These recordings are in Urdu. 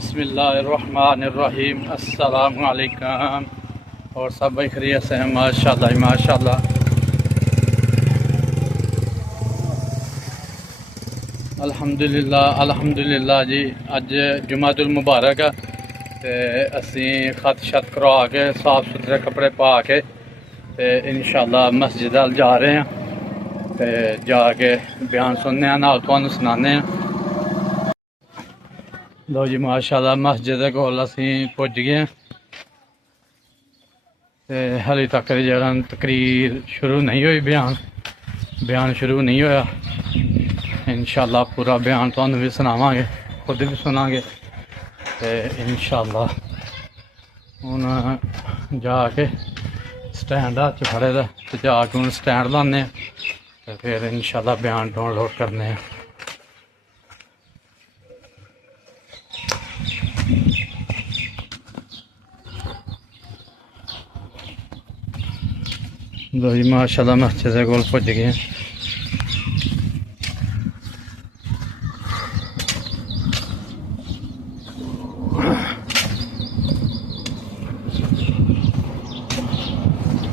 بسم اللہ الرحمن الرحیم۔ السلام علیکم، اور سب بھائی خیریت سے ہیں؟ ماشاءاللہ ماشاءاللہ۔ الحمدللہ جی، اج جمعہ المبارک ہے تے اسی خط شت کروا کے صاف ستھرے کپڑے پا کے تے انشاءاللہ مسجد ال جا رہے ہیں تے جا کے بیان سننے ہیں، نال تانوں سنانے ہیں۔ لو جی ماشاءاللہ مسجد کول اسی پہنچ گئے ہیں تے ہلی تک جڑا تقریر شروع نہیں ہوئی، بیان شروع نہیں ہویا۔ انشاءاللہ پورا بیان تانوں بھی سناواں گے، خود بھی سناں گے تے انشاءاللہ ہن جا کے سٹینڈ ہاتھ کھڑے دا تے جا کے ہن سٹینڈ لانے تے پھر انشاءاللہ بیان ڈاؤن لوڈ کرنے ہیں۔ لو جی ماشاءاللہ مسجد کول پہنچ گئے ہیں۔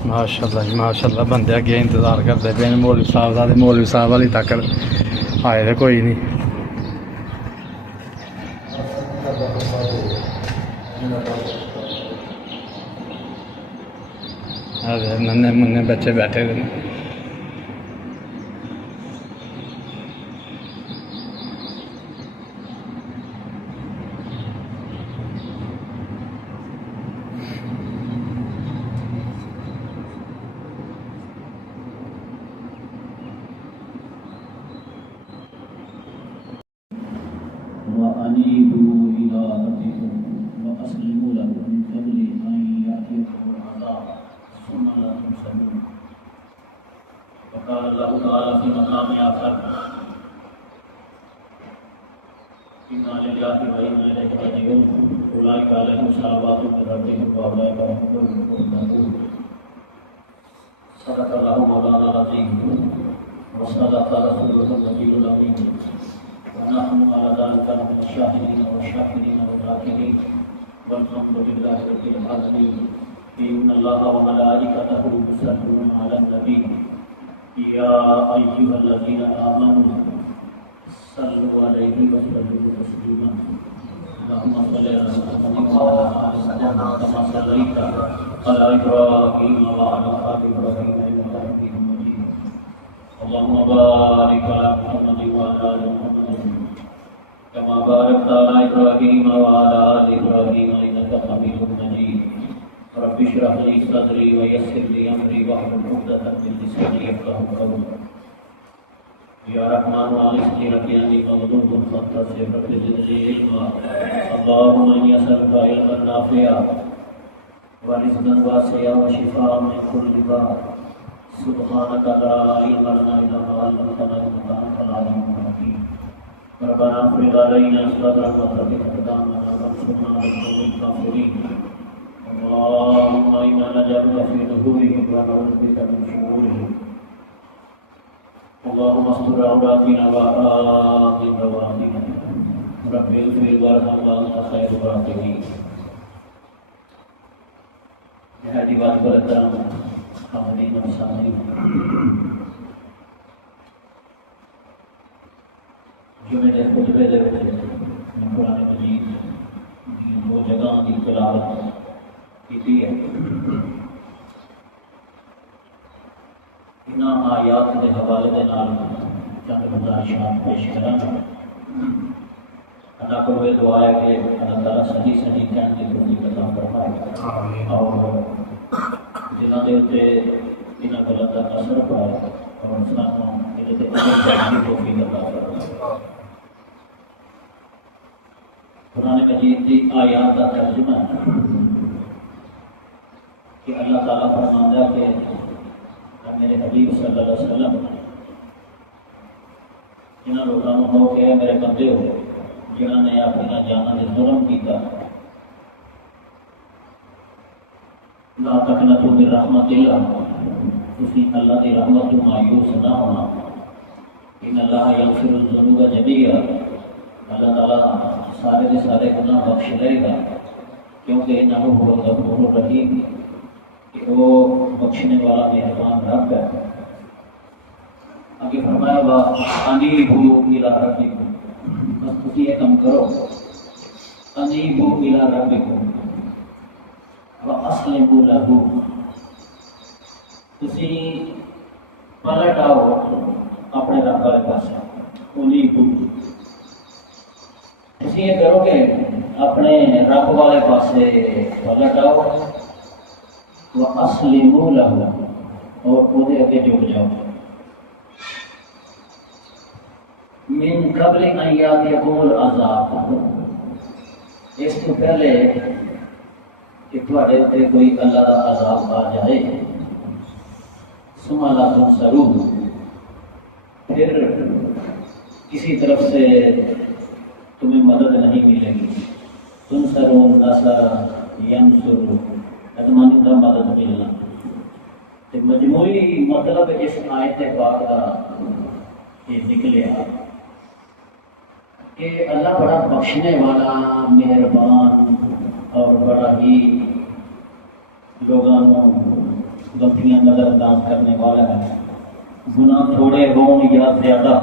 ماشاءاللہ جی ماشاءاللہ، بندے اگے انتظار کرتے پے، مولوی صاحب دا، مولوی صاحب والی تک آئے تے کوئی نہیں۔ ننے منے بچے بیٹھے ہوئے ہیں۔ وَأَنِيبُوا إِلَىٰ رَبِّكُمْ وَأَسْلِمُوا لَهُ مِن قَبْلِ أَن يَأْتِيَكُمُ الْعَذَابُ ثُمَّ لَا تُنصَرُونَ۔ وقال الله تعالى في مقام آخر: إِنَّا لِلَّهِ وَإِنَّا إِلَيْهِ رَاجِعُونَ أُولَٰئِكَ عَلَيْهِمْ صَلَوَاتٌ مِّن رَّبِّهِمْ وَأُولَٰئِكَ هُمُ الْمُهْتَدُونَ۔ صدق الله مولانا العظيم وصدق رسوله النبي الأمين، ونحن على ذلك من الشاهدين والشاكرين والذاكرين، والحمد لله رب العالمين۔ إن الله وملائكته يصلون على النبي يا أيها الذين آمنوا صلوا عليه وسلموا تسليما۔ اللهم صل على محمد وعلى آل محمد كما صليت على إبراهيم وعلى آل إبراهيم إنك حميد مجيد۔ اللهم بارك على محمد وعلى آل محمد كما باركت على إبراهيم وعلى آل إبراهيم إنك حميد مجيد۔ رب اشرح لي صدري ويسر لي أمري واحلل عقدة من لساني يفقهوا قولي۔ يا رحمن أغثني ربياني مغلوب فانتصر رب زدني علما۔ اللهم إني أسألك علما نافعا ورزقا واسعا وشفاء من كل داء، سبحانك لا علم لنا إلا ما علمتنا إنك أنت العليم الحكيم۔ ربنا افرغ علينا صبرا وثبت أقدامنا وانصرنا على القوم الكافرين۔ اللهم إنا نجعلك في نحورهم ونعوذ بك من شرورهم۔ اللهم استر عوراتنا وآمن رواتنا، رب اغفر وارحم وأنت خير الراحمين۔ نہایت واجب الاحترام حاضرین و سامعین، جمعے کے خطبے دے وچ میں قرآن مجید دی دو جگہاں دی تلاوت کیتی ہے۔ انہاں آیات دے حوالے دے نال چند گزارشات پیش کراں۔ اللہ کو یہ دعا ہے کہ اللہ تعالیٰ صحیح کہنے کی توفیق عطا فرمائے، اور جنہاں دے اوتے انہاں گلاں دا اثر پائے اور سانوں یہ تے عمل کی توفیق عطا فرمائے۔ قرآن مجید کی آیات کا ترجمہ ہے کہ اللہ تعالیٰ فرماتا ہے کہ میرے حبیب صلی اللہ علیہ وسلم جنہاں لوگوں ہو کہ میرے بندے ہو جنہوں نے اپنی جانوں نے ظلم کیتا، لا تقنطوا من رحمت اللہ، تسی اللہ کی رحمت تو مایوس نہ ہونا۔ ان اللہ یغفر الذنوب جميعا اللہ تعالیٰ سارے کے سارے گناہ بخش لے گا، کیونکہ انہوں ہو غفور رحیم کہ وہ بخشنے والا مہربان رب ہے۔ آگے فرمایا وا انیبوا الی ربکم، بس تسی یہ کام کرو، انیبوا الی ربکم واسلموا لہ، تسی پلٹ آؤ اپنے رب والے پاس، انیبوا تسی یہ کرو کہ اپنے رب والے پاسے پلٹ آؤ، واسلموا لہ، اور وہ اگے جڑ جاؤ، من قبل ان یاتیکم العذاب، اس تو پہلے کہ تھوڑے تے کوئی اللہ کا عذاب آ جائے، ثم لا تنصرون، پھر کسی طرف سے تمہیں مدد نہیں ملے گی، تنصرون نصر ینصر، ادمانی کا مدد ملنا۔ تو مجموعی مطلب اس آیت پاک کا یہ نکلیا کہ اللہ بڑا بخشنے والا، مہربان اور بڑا ہی لوگوں غلطیاں نظر انداز کرنے والا ہے۔ گناہ تھوڑے ہوں یا زیادہ،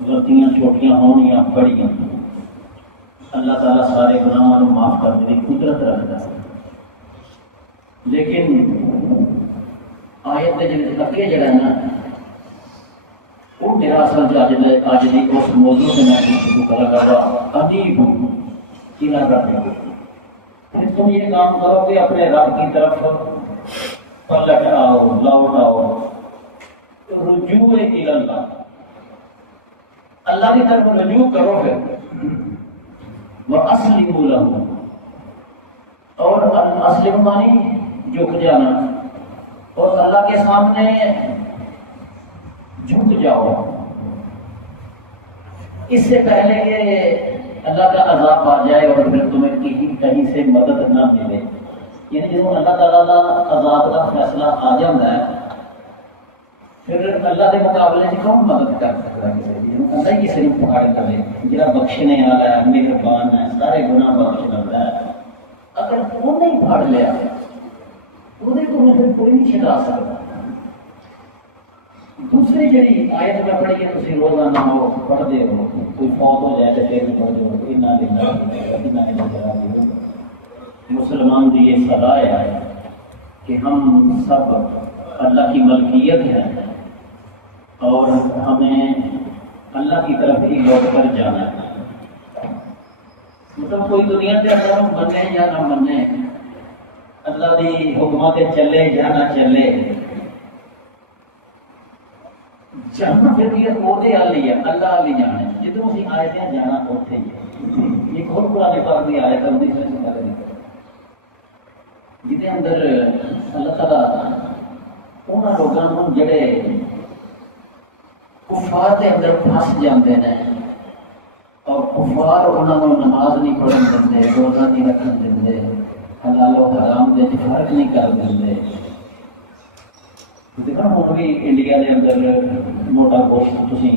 غلطیاں چھوٹیاں ہوں یا بڑیاں، اللہ تعالیٰ سارے گناہوں کو معاف کرنے کی قدرت رکھتا ہے۔ لیکن آیت کے جن اگے جڑا ہے نا، وہ میرا اصل اج دی اس موضوع سے میں شروع کرا گا، انیب الی ربکم، پھر تم یہ کام کرو کہ اپنے رب کی طرف پلٹ آؤ، لوٹ آؤ، رجوع الی اللہ، اللہ کی طرف رجوع کرو، پھر واسلموا لہ، اور اسلم مانی جھک جانا، اور اللہ کے سامنے جھک جاؤ، اس سے پہلے کہ اللہ کا عذاب آ جائے اور پھر تمہیں کہیں سے مدد نہ ملے۔ یعنی جب اللہ تعالیٰ کا عذاب کا فیصلہ آ جاتا ہے، پھر اللہ کے مقابلے سے کون مدد کر سکتا ہے کسی کی؟ اللہ ہی کسی کو پکڑ کرے، جڑا بخشنے والا ہے، مہربان ہے، سارے گناہ بخش لیتا ہے۔ اگر وہ نہیں پھڑ لیا، وہ پھر کوئی نہیں چھڑا سکتا۔ دوسری جڑی آیت میں پڑھی ہے، تسی روزانہ ہو پڑھتے ہو، کوئی فوت ہو جائے تو پھر پڑھتے ہو، انا للہ و انا الیہ راجعون۔ مسلمان کی یہ صدا ہے کہ ہم سب اللہ کی ملکیت ہے اور ہمیں اللہ کی طرف ہی لوٹ کر جانا ہے۔ مطلب کوئی دنیا کے اندر ہم منے یا نہ منے، اللہ کی حکمات چلے یا نہ چلے، جانا پھر بھی وہ ہے، اللہ علی جانے، جدوں ہی آئے تھے جانا اتنے ہی ہے۔ ایک اور قرآن پاک کی آیت ہے 1947 جہاں اندر اللہ تعالیٰ انہاں لوگوں کو جڑے کفار کے اندر پھنس جاتے ہیں اور کفار انہوں نے نماز نہیں پڑھن دیں، روزہ نہیں رکھن دیں، حلال و حرام کے فرق نہیں کر دیں۔ دیکھنا ہوں بھی انڈیا کے اندر موٹا گوشت تھی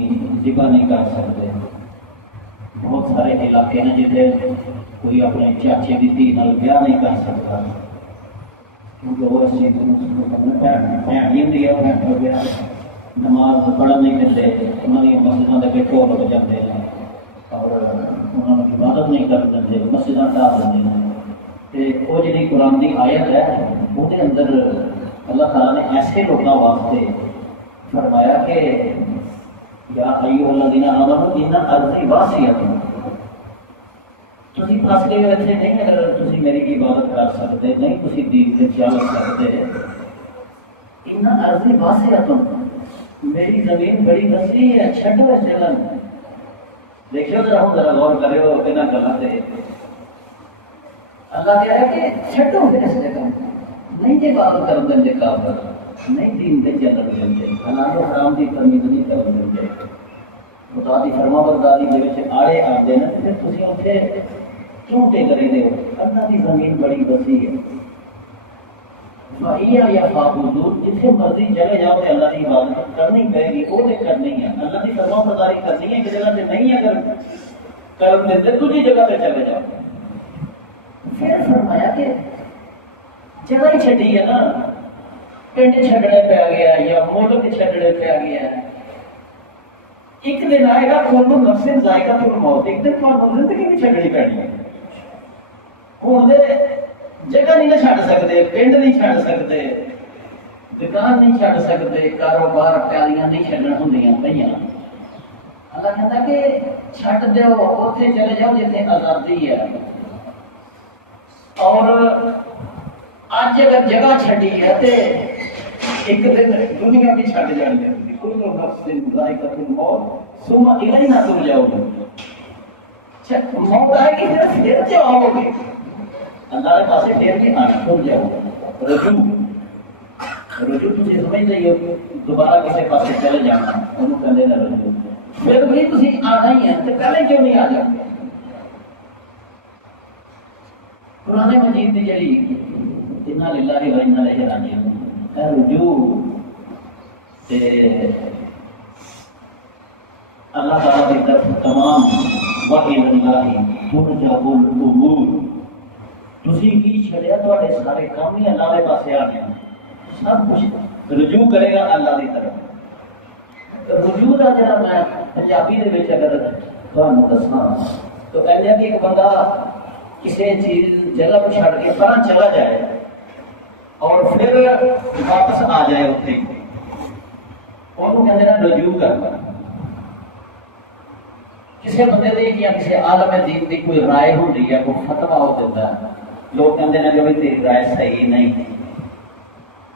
ذبح نہیں کر سکتے، بہت سارے علاقے ہیں جتنے کوئی اپنے چاچے کی دھی نال بیاہ نہیں کر سکتا، کیونکہ وہ اس چیز نماز پڑھن نہیں دے، انہوں نے مسجدوں کے ٹول لگ جاتے ہیں اور انہوں نے عبادت نہیں کر دیں، مسجداں ڈھا دیں۔ تو وہ جی قرآن کی آیت ہے وہ اندر اللہ تعالیٰ نے ایسے لوگوں واسطے فرمایا کہ یا ایھا الذین آمنوا ان ارضی واسعۃ، تسی پھنس گئے ہو ایسے نہیں، اگر تسی میری عبادت کر سکتے نہیں، تسی دین سے چل سکتے، ان ارضی واسعۃ، میری زمین بڑی وسیع ہے، چھڈو اس جگہ، دیکھو ذرا غور کرو انہاں گلاں تے۔ اللہ کہہ رہا ہے کہ چھڈو اس جگہ، نہیں جی بات کر دیں کافر، نہیں دین دے چلن دیں، حلال و حرام کی تمیز نہیں کر دیں، خدا کی فرما برداری دے وچ آڑے آتے ہیں، پھر تسی اتنے کیوں ٹے کرے دے ہو؟ اللہ کی زمین بڑی وسیع ہے، یا فاقود جتنے مرضی چلے جاؤ کہ اللہ کی عبادت کرنی پڑے گی، وہ تو کرنی ہے، اللہ کی فرما برداری کرنی ہے، کہ جگہ سے نہیں اگر کرن دیتے دوسری جگہ پہ چلے جاؤ. پھر فرمایا کہ جگہ ہی چھڈی ہے نا, پنڈ چھڈنے پہ گیا یا ملک چھڈنے پہ گیا, ایک دن آئے گا کل نفس ذائقہ الموت, ایک دن تمہیں زندگی بھی چھڈنی پڑنی ہے. ہوں جگہ نہیں چھڈ سکتے, پنڈ نہیں چھڈ سکتے, دکان نہیں چھڈ سکتے, کاروبار پیالیاں نہیں چھڈن ہوندیاں پئیاں. اللہ کہتا کہ چھڈ دیو, اوتھے چلے جاؤ جتنے آزادی ہے. اور اج اگر جگہ چھڈی ہے تے ایک دن دنیا بھی چھڈ جانی ہے. کل نفس ذائقۃ الموت ثم الینا ترجعون. موت آئے گی پھر جاؤ گے اللہ کے پاس, پھر بھی آنا تر جاؤ. رجوع تھی سمجھ رہی ہو, دوبارہ کسی پاس چلے جانا, انہوں کہتے ہیں رجوع. پھر بھی تھی آنا ہی ہے تو پہلے کیوں نہیں آ جاتے؟ قرآن مجید کی جڑی انا للہ و انا الیہ راجعون رجوع تے اللہ تعالیٰ کی طرف تمام وحی اللہ ترجع الامور. تسی کی چھڑیا تواڈے سارے کام ہی اللہ کے پاسے آ گئے, سب کچھ رجوع کرے گا اللہ کی طرف. رجوع کا جڑا میں پنجابی دے وچ اگر تھانوں دساں تو کہتے ہیں کہ ایک بندہ کسی چیز جگہ کو چھڑ کے پرا چلا جائے اور پھر واپس آ جائے اتنے, انہوں کہتے ہیں رجوع کرنا. کسی بندے کی یا کسی عالم دین کی کوئی رائے ہوتی ہے, کوئی فتویٰ ہو دیتا ہے, لوگ کہتے ہیں کہ تیری رائے صحیح نہیں,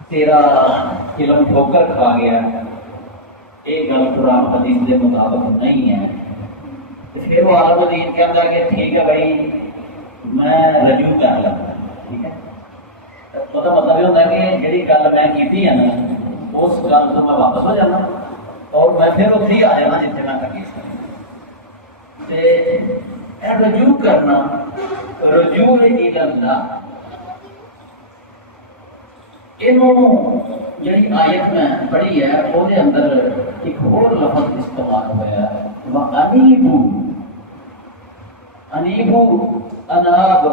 تیرا علم ٹھوکر کھا گیا, ایک گل قرآن حدیث کے مطابق نہیں ہے. پھر وہ عالم دین کہتا ہے کہ ٹھیک ہے بھائی میں رجوع کر لوں. ٹھیک ہے, تو مطلب یہ ہوتا ہے کہ جہی گل میں کی ہے نا اس گل تو میں واپس ہو جانا اور میں پھر اتنے ہی آ جانا جتنے میں کری. رجوع کرنا, رجوع اللہ, جی آیت میں پڑھی ہے وہ اندر ایک اور لفظ استعمال ہوا ہے, انیبو. انیبو اناب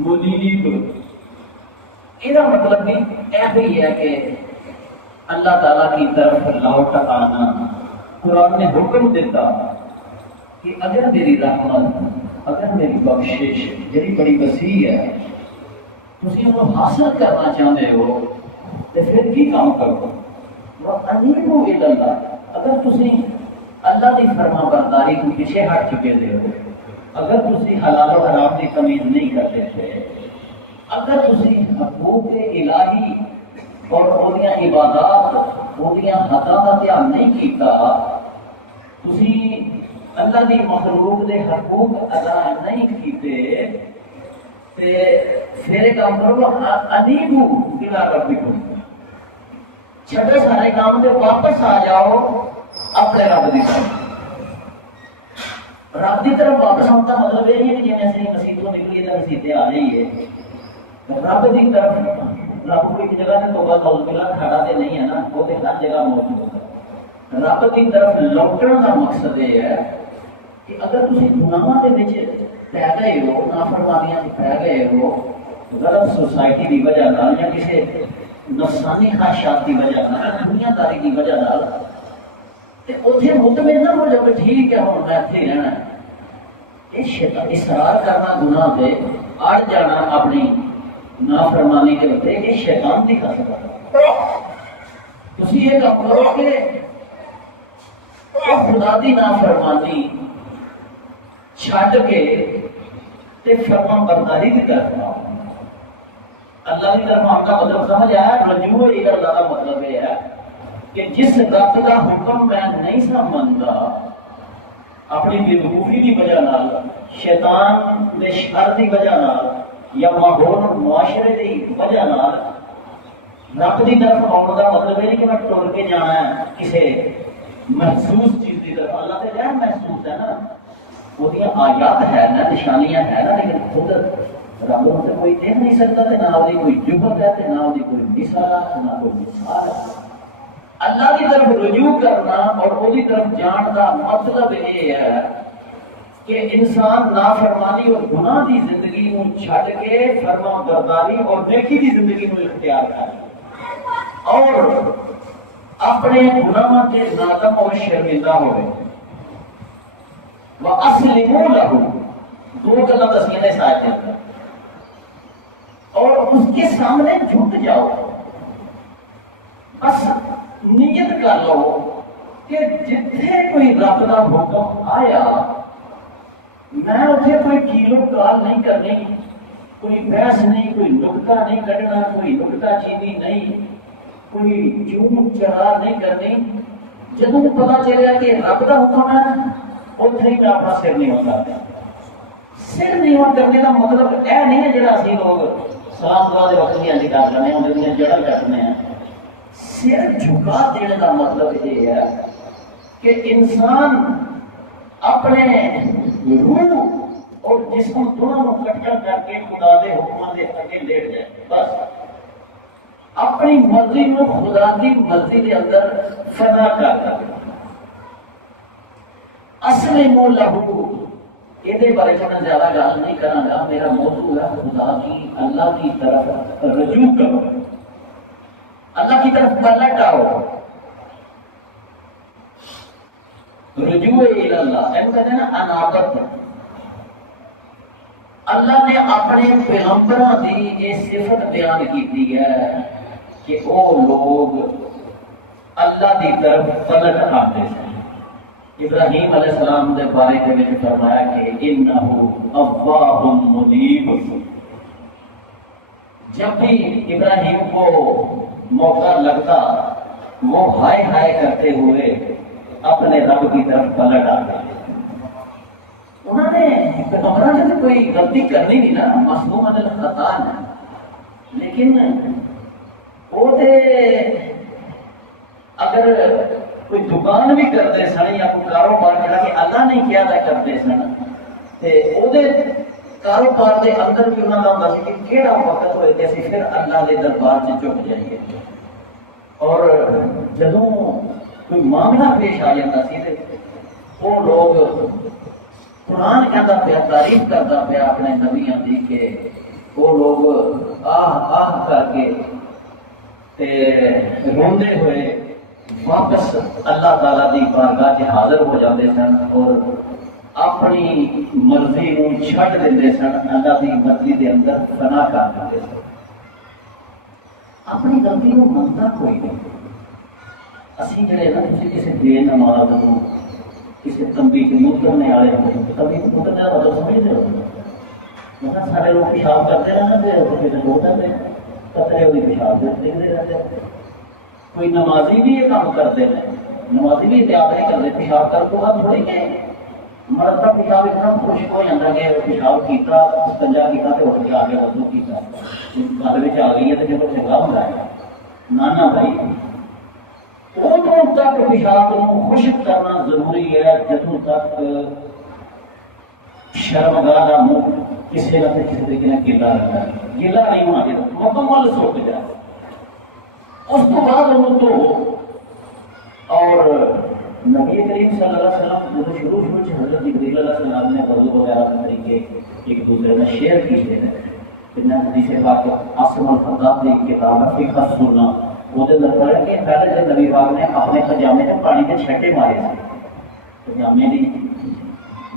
منیب, یہ مطلب بھی یہ ہے کہ اللہ تعالیٰ کی طرف لوٹ آنا. قرآن نے حکم دیتا کہ اگر میری رحمت, اگر میری بخشش جڑی بڑی وسیع ہے, تسی انہوں حاصل کرنا چاہتے ہو تو پھر کی کام کرو؟ وَأَنِيبُوا إِلَى اللَّهِ. اگر تسی اللہ کی فرما برداری کو پیچھے ہٹ چکے ہو, اگر تسی حلال و حرام کی تمیز نہیں کرتے تھے, اگر تسی حقوق الہی اور وہ عبادات وہ حداں کا دھیان نہیں کیتا, تسی اللہ کی مخلوق کے حقوق ادا نہیں کیتے, پھر کام کرو انیبو الی ربکم, چھٹے سارے کام سے واپس آ جاؤ اپنے رب کی طرف. رب کی طرف واپس آنے کا مطلب یہ نہیں کہ جی اسی مسیح کو نکلیے تو مسیحے آ رہی ہے. رب کی طرف, رب کو ایک جگہ سے توبہ توبہ کھڑا تو نہیں ہے نا, وہ تو ہر جگہ موجود ہے. رب کی طرف لوٹنے کا مقصد یہ ہے کہ اگر تسی گناہاں دے وچ پی گئے ہو, نافرمانیاں پی گئے ہو, غلط سوسائٹی کی وجہ نال یا کسی نفسانی خواہشات کی وجہ نال, دنیا داری کی وجہ نال, تے اوتھے مطمئن نہ ہو جاؤ کہ ٹھیک ہے ہن میں ایتھے رہنا ہے. یہ اصرار کرنا گناہ پہ, اڑ جانا اپنی نافرمانی کے بتے, یہ شیطان کی خاص بات ہے. تسی یہ کام کرو کہ خدا دی نافرمانی چھڈ کے تے فرما برداری کی طرف آؤ. اللہ کی طرف آپ کا مطلب سمجھ آیا؟ رجوع الی اللہ کا مطلب یہ ہے کہ جس رب کا حکم میں نہیں سمجھتا, اپنی بےوقوفی کی وجہ نال, شیطان دے شر کی وجہ نال, یا ماحول معاشرے کی وجہ نال, رب کی طرف آنے کا مطلب یہ کہ میں ٹر کے جانا ہے کسی محسوس چیز کی طرف. اللہ سے غیر محسوس ہے نا, وہ آیات ہے نا, نشانیاں ہے نا, لیکن خود رب سے کوئی دیکھ نہیں سکتا, نہ وہ کوئی جبت ہے, نہ وہ کوئی مثال, نہ کوئی مثال ہے. اللہ کی طرف رجوع کرنا اور وہ طرف جان کا مطلب یہ ہے کہ انسان نافرمانی اور گناہ کی زندگی کو چھڈ کے فرما برداری اور نیکی کی زندگی کو اختیار کرے اور اپنے گناہ کے نادم اور شرمندہ ہوئے. وَأَسْلِمُوا لَهُ دو گلاں دسیاں نے ساتھ ہیں اور اس کے سامنے جھک جاؤ. بس نیت کر لو کہ جتھے کوئی رب کا حکم آیا میں اتنے کوئی کیلو کال نہیں کرنی, کوئی بحث نہیں, کوئی نکتہ نہیں کڈنا, کوئی نکتہ چینی نہیں, کوئی جھوم چڑھا نہیں کرنی. جب پتا چلے کہ رب کا حکم ہے اتنے ہی میں اپنا سر نہیں ہوتا. سر نہیں کرنے کا مطلب یہ نہیں ہے جہاں اسی لوگ سلام دعا کے وقت بھی انج کر رہے ہیں ان جڑا کٹنے ہیں. سر جھکا دینے کا مطلب یہ ہے کہ انسان اپنے روح اور جسم دونوں کٹھا کر کے خدا کے حکم کے اگے لیٹ جائے. بس اپنی مرضی کو خدا کی مرضی کے اندر فنا کر دے. اسلموا لہ یہ بارے میں زیادہ گل نہیں کروں گا. میرا موضوع ہے خدا کی اللہ کی طرف رجوع کرو, اللہ کی طرف پلٹ آؤ. رجوع اللہ کہتے ہیں نا انابت. اللہ نے اپنے پیغمبروں کی یہ صفت بیان کی ہے کہ وہ لوگ اللہ کی طرف پلٹ آتے ہیں. ابراہیم علیہ السلام کے بارے میں فرمایا کہ انہ اواب منیب. جب بھی ابراہیم کو موقع لگتا وہ ہائے ہائے کرتے ہوئے اپنے رب کی طرف پلٹ آتے. انہوں نے پیغمبروں سے کوئی غلطی کرنی نہیں نا, معصوم الخطا ہے, لیکن وہ اگر کوئی دکان بھی کرتے سن یا کوئی کاروبار جڑا کہ اللہ نہیں کیا تھا کرتے سن تے کاروبار کے اندر بھی انہوں کا ہوتا کہ کہڑا وقت ہوئے کہ اسی پھر اللہ کے دربار سے جھک جائیے. اور جدوں کوئی معاملہ پیش آ جاتا سی وہ لوگ قرآن کہتا پیا, تعریف کرتا پیا اپنے نبیوں کی کہ وہ لوگ آہ آہ کر کے روندے ہوئے واپس اللہ تعالیٰ کی بارگاہ سے حاضر ہو جاتے سن اور اپنی مرضی کو چھڈ دے سن, اللہ کی مرضی کے اندر فنا کر دیتے سن. اپنی غلطی کو منتا کوئی نہیں. اسی جڑے نا کسی بے نماز ہو, کسی تمبی کے منہ کرنے والے ہو, تمبی کے منہ کرنے والا سمجھتے ہو مثلا سارے لوگ پیشاب کرتے رہنا ہوتے قطرے وہ پیشاب دیکھتے رہتے. کوئی نمازی بھی یہ کام کرتے ہیں, نمازی بھی احتیاط نہیں کرتے پیشاب کر کو ہاتھ تھوڑی کہ مرد کا پیشاب اتنا خوش ہو جاتا کہ پیشاب کیتا کنجا کیتا تو اٹھ کے آگے وضو کیتا گھر میں آ گئی ہے تو جب چنگا ہوتا ہے. نانا بھائی ادوں تک پیشاب کو خشک کرنا ضروری ہے جدوں تک شرمگاہ کا منہ کسی نہ کسی طریقے نے گیلا رہتا ہے. گیلا نہیں ہونا چاہیے, مکمل سوکھ جائے. اس کو بعد انہوں تو اور نبی کریم صلی اللہ علیہ وسلم جب شروع حضرت جبریل علیہ السلام نے وضو وغیرہ کے طریقے ایک دوسرے میں شیئر کیے ہیں. میں حدیث پاک عاصم الفضاد کی کتاب ہے فقہ السنہ وہ اندر پڑھا کہ پہلے جب نبی پاک نے اپنے پجامے سے پانی کے چھٹے مارے تھے. پجامے کی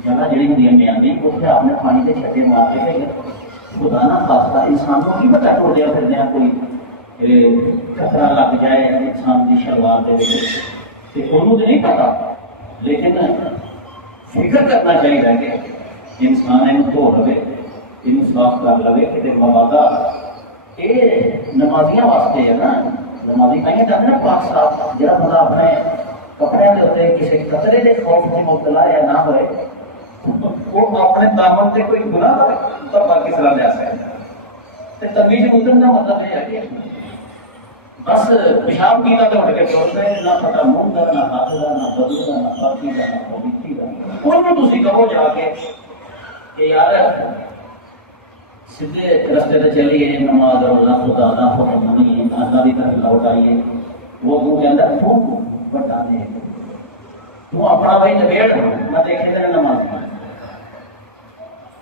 جگہ جڑی ہوئی میں آئی اسے آپ نے پانی کے چھٹے مار کے خدا نہ خاصہ انسانوں کی پتہ ٹوٹ دیا پھر دیا کوئی خطرہ لگ جائے انسان کی شلوار دے انہوں نہیں پتا, لیکن فکر کرنا چاہیے کہ انسان یہ دھو لے یہ صاف کر لے کہ موادا یہ نمازیاں واسطے ہے نا. نمازی کہیں چاہتے نا پاک صاف جہاں بندہ اپنے کپڑے کے اتنے کسی خطرے کے خوف میں مبتلا یا نہ ہوئے وہ اپنے دامن سے کوئی گناہ ہوئے تو باقی سلا لیا سکتا. تمیز اترنے کا مطلب یہ ہے کہ بس پیشاب کیتا تو اٹھ کے چوٹ رہے نہ پتا منہ کا نہ ہاتھ کا نہ بدو کا نہ پاکی کا نہ پویتی کا. انہوں تھی کہو جا کے کہ یار سیدھے رستے سے چلیے نماز روزہ خدا نہ حکم نہیں اللہ کی طرف لوٹ آئیے. وہ منہ کے اندر بٹا دے تو اپنا بھائی نبیڑ میں دیکھے تیرے نماز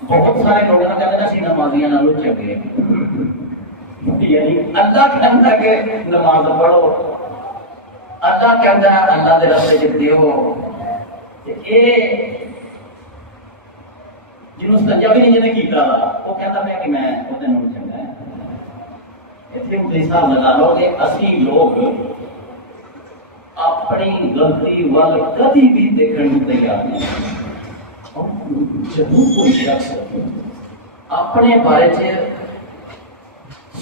بہت سارے لوگ کہتے ہیں نمازیاں نالوں چنگے، یعنی اللہ کہتا ہے کہ نماز پڑھو، اللہ کہتا ہے اللہ کے رستے چ دیو، جنہوں سجا بھی نہیں جنہیں کیتا وہ کہتا ہے کہ میں وہ چنگا ہے۔ اتنے حساب لگا لو کہ اسی لوگ اپنی غلطی وال کبھی بھی دیکھنے کو تیار نہیں، جب کوئی شخص اپنے بارے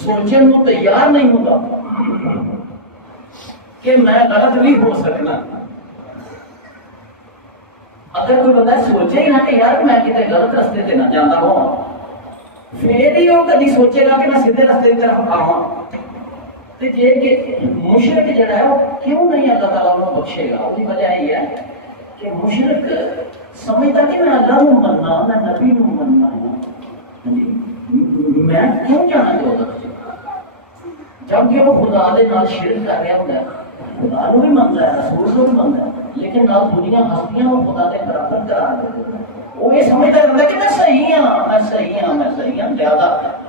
سوچنے کو تیار نہیں ہوتا کہ میں غلط بھی ہو سکنا، اگر کوئی بندہ سوچے ہی نہ کہ یار میں کتنے غلط رستے سے نہ جانا ہوں، پھر ہی وہ کبھی سوچے گا کہ میں سیدھے رستے کی طرف آواں۔ مشرک جڑا ہے وہ کیوں نہیں اللہ تعالیٰ انہوں بخشے گا؟ اس کی وجہ یہ ہے کہ مشرک سمجھتا کہ میں اللہ کو مننا، میں نبی کو مننا ہے، میں کیوں جانا چاہتا جبکہ وہ خدا دے نال شرک کر رہا ہوتا ہے، خدا کو بھی منتا ہے، رسول کو بھی منتا ہے، لیکن نال دنیا ہستیاں وہ خدا دے برابر کرا دیتے ہیں۔ وہ یہ سمجھتا رہتا کہ میں صحیح ہاں، میں صحیح ہاں، میں صحیح ہاں، زیادہ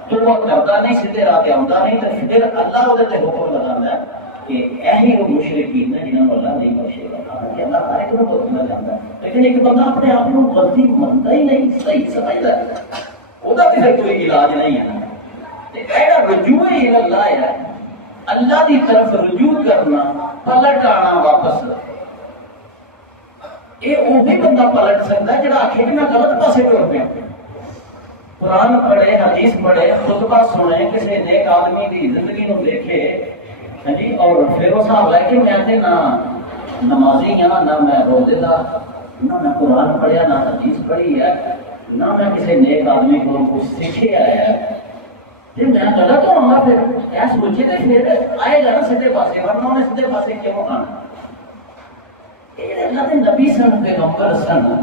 تو وہ کرتا نہیں، سیدھے راہ پہ آتا نہیں، تو پھر اللہ وہ حکم لگاتا ہے کہ یہی وہ مشرکین ہیں جنہوں کو اللہ نہیں بخشے گا۔ حالانکہ اللہ ہر ایک کو بخشنا چاہتا ہے، لیکن ایک بندہ اپنے آپ کو غلطی منتا ہی نہیں، صحیح سمجھتا ہے، وہ پھر کوئی علاج نہیں ہے نا۔ رجوع اللہ ہے، اللہ کی طرف رجوع کرنا، پلٹ آنا واپس، یہ وہی بندہ پلٹ سکتا ہے جڑا آخے کہ میں غلط پاسے ٹر پیا۔ قرآن پڑھے، حدیث پڑھے، خطبہ سنے، کسی نیک آدمی کی زندگی نو دیکھے، ہاں جی، اور پھر وہ صاحب لے کہ میں نہ نمازی ہاں، نہ میں روزے دار، نہ میں قرآن پڑھیا، نہ حدیث پڑھی ہے، نہ میں کسی نیک آدمی کو کچھ سیکھے آیا ہے، جی میں غلط ہوں گا پھر کیا سوچے تو پھر آئے گا نا سیدھے پاسے، ورنہ انہیں سیدھے پاسے کیوں آنا؟ یہ اللہ کے نبی سن، پیغمبر سن،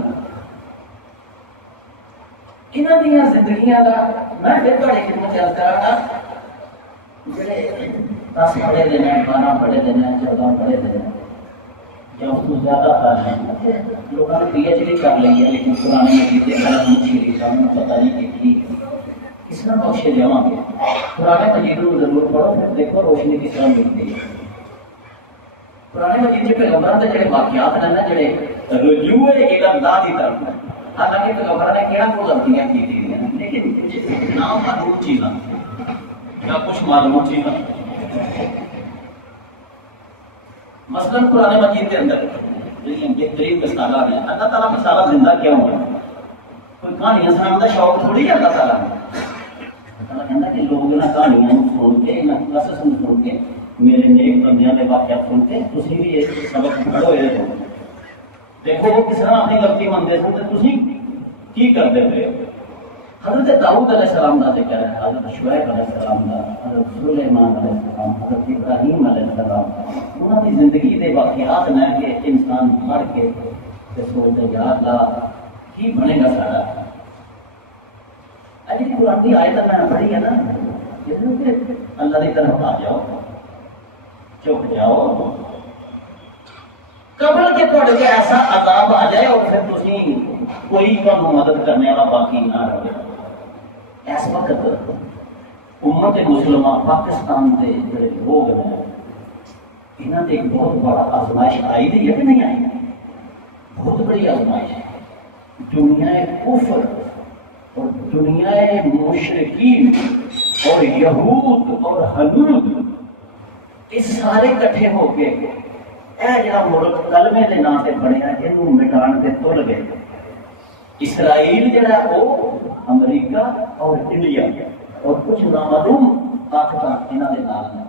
انہاں دیاں زندگیاں دا میں پھر تھوڑی خدمت عرض کراں جڑے 10 پڑھے دے نے، 12 پڑھے دے نے، 14 پڑھے دے نے، یا اس کو زیادہ پڑھ لیں، لوگوں نے پی ایچ ڈی کر لی ہے، لیکن قرآن مجید کے کلام شریف ہمیں پتہ نہیں کہ کس طرح بخشے جاواں گے۔ قرآن مجید کو ضرور پڑھو، پھر دیکھو روشنی کس طرح ملتی ہے۔ قرآن مجید کے پیغمبران دے جڑے واقعات ہیں نا، جڑے رجوع الی اللہ کی طرف ہیں، حالانکہ پیغمبران نے کہڑا کو غلطیاں کی تھی، لیکن کچھ نامعلوم چیزاں یا کچھ معلوم چیزاں، مثلاً قرآن مجید کے اندر بہترین مثالیں ہیں۔ اللہ تعالیٰ مثالیں زندہ کیوں ہیں؟ کوئی کہانیاں سنانے کا شوق تھوڑی ہے اللہ تعالیٰ نے۔ اللہ کہتا ہے کہ لوگ نہ کہانیاں سن کے، نہ قصص سن کے، میرے نیک بندیاں کے واقعات سن کے تسی بھی ایک سبق پڑھو، یہ دیکھو وہ کس طرح اپنی غلطی منتے سن تے تسی کی کرتے تھے۔ حضرت داؤد علیہ السلام کا ذکر ہے، حضرت شعیب علیہ السلام کا، حضرت سلیمان علیہ السلام، حضرت ابراہیم علیہ السلام، انہوں کی زندگی کے واقعات نے کہ انسان پڑھ کے سوچتے یا اللہ کی بنے گا سارا۔ اجی قرآن کی آیت میں نے پڑھی ہے نا، اللہ کی طرف آ جاؤ، چپ جاؤ، قبل کے تھوڑے کے ایسا عذاب آ جائے اور پھر تسی کوئی تمہیں مدد کرنے والا باقی نہ رہے۔ اس وقت امت مسلمہ پاکستان کے جڑے لوگ ہیں، انہوں نے ایک بہت بڑا آزمائش آئی دی ہے کہ نہیں آئی؟ بہت بڑی آزمائش ہے۔ دنیا کفر اور دنیا مشرکین اور یہود اور حنود، اس سارے کٹھے ہو کے اے جڑا ملک کلمے دے نام تے بنیا، جنوں مٹان تے تل گئے۔ اسرائیل جڑا وہ امریکہ اور انڈیا اور کچھ نامعلوم طاقت انہاں دے نال ہیں،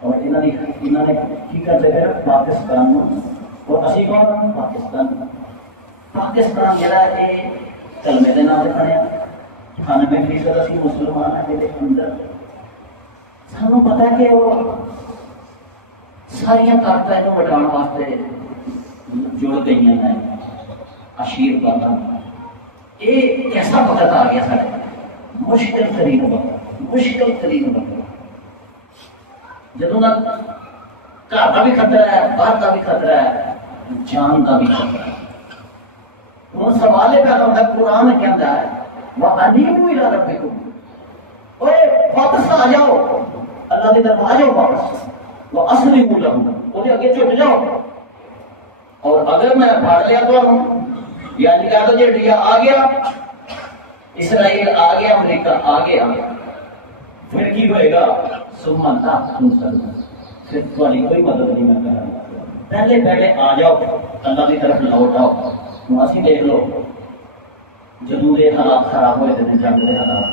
اور انہاں نے کی کرتے ہیں پاکستان اور اسی کون پاکستان جڑا ہے کلمے دے نام تے بنیا، 98% اسی مسلمان ہیں دے اندر۔ سانوں پتہ ہے کہ وہ ساری طاقت انہوں بٹان واسطے جڑ گئی ہیں، اشیر بندہ یہ کیسا وقت آ گیا سارے، مشکل ترین وقت، مشکل ترین وقت، جدوں گھر کا بھی خطرہ ہے، باہر کا بھی خطرہ ہے، جان کا بھی خطرہ ہے۔ ہوں سوال یہ پیدا ہوتا ہے، قرآن کہتا ہے وَأَنِيبُوا إِلَىٰ رَبِّكُمْ، اوے واپس آ جاؤ، اللہ کی طرف آ جاؤ واپس، وَأَسْلِمُوا لَهُ، وہ آگے جھک جاؤ، اور اگر میں پھاڑ لیا تو یعنی کہ آگے انڈیا آ گیا، اسرائیل آ گیا، امریکہ آ گیا، پھر کی ہوئے گا؟ ثم لا تنصرون، پھر تمہاری کوئی مدد نہیں میں کروں گا، پہلے آ جاؤ، اللہ کی طرف لوٹ آؤ۔ اسی دیکھ لو جدو یہ حالات خراب ہوئے تھے، جنگ کے حالات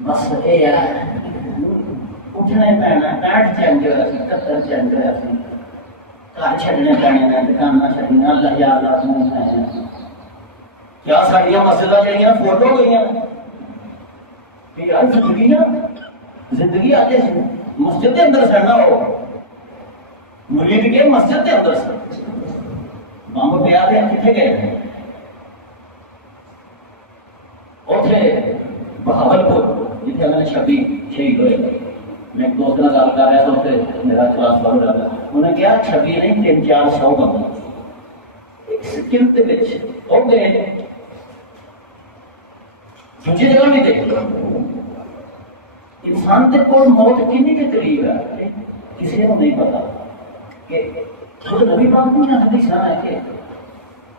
بس یہ ہے اٹھنا ہی پینا، 60 چینج ہوا سی، 71 چینج ہوا سی، گھر چھڈنے پینے نے، دکاناں چھڈنیاں، اللہ یا اللہ تمہیں ہے کیا ساڑیاں مسجداں جڑیاں فوٹو گئیاں یار، زندگی آگے مسجد کے اندر سڑنا ہو، مرید کے مسجد کے اندر سڑ بمب پیا تھے، کتنے گئے تھے؟ اتنے بہاولپور جتنے میں نے 26 شہید ہوئے تھے، میں ایک دوست نے گل کر رہا تھا، اسے میرا کلاس بڑھ رہا تھا، انہیں کہا 26 نہیں 300-400 بندہ ایک سکند ہو گئے، دوسری جگہ بھی دیکھ لو انسان کے کول موت کتنی کے قریب ہے کسی کو نہیں پتا، کہ خود نبی پاک نے حدیث ہے کہ